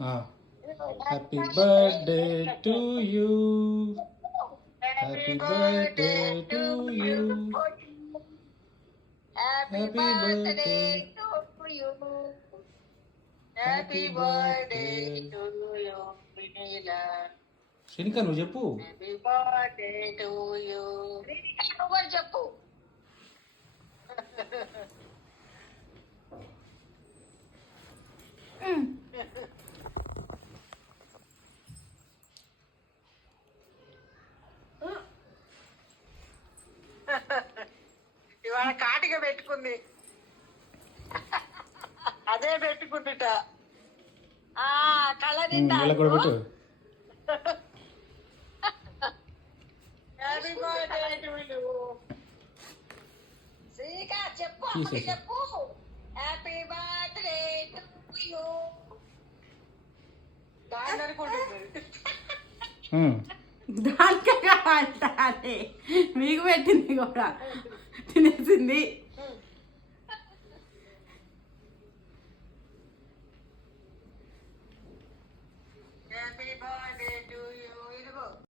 Happy birthday to you, happy birthday to you, happy birthday to you, happy birthday to you Vinila. Shanika నువ్వు చెప్పు. Happy birthday to you. నువ్వు కూడా చెప్పు. ఇవాళ కాటిగా పెట్టుకుంది, అదే పెట్టుకుందిట. కళ్ళ నిండా కూడా పెట్టు. Happy birthday to you. Srika చెప్పు, చెప్పు. Happy birthday to you. దాని అనుకుంటుంది. దానికే కావాలి, మీకు పెట్టింది కూడా తినేసింది.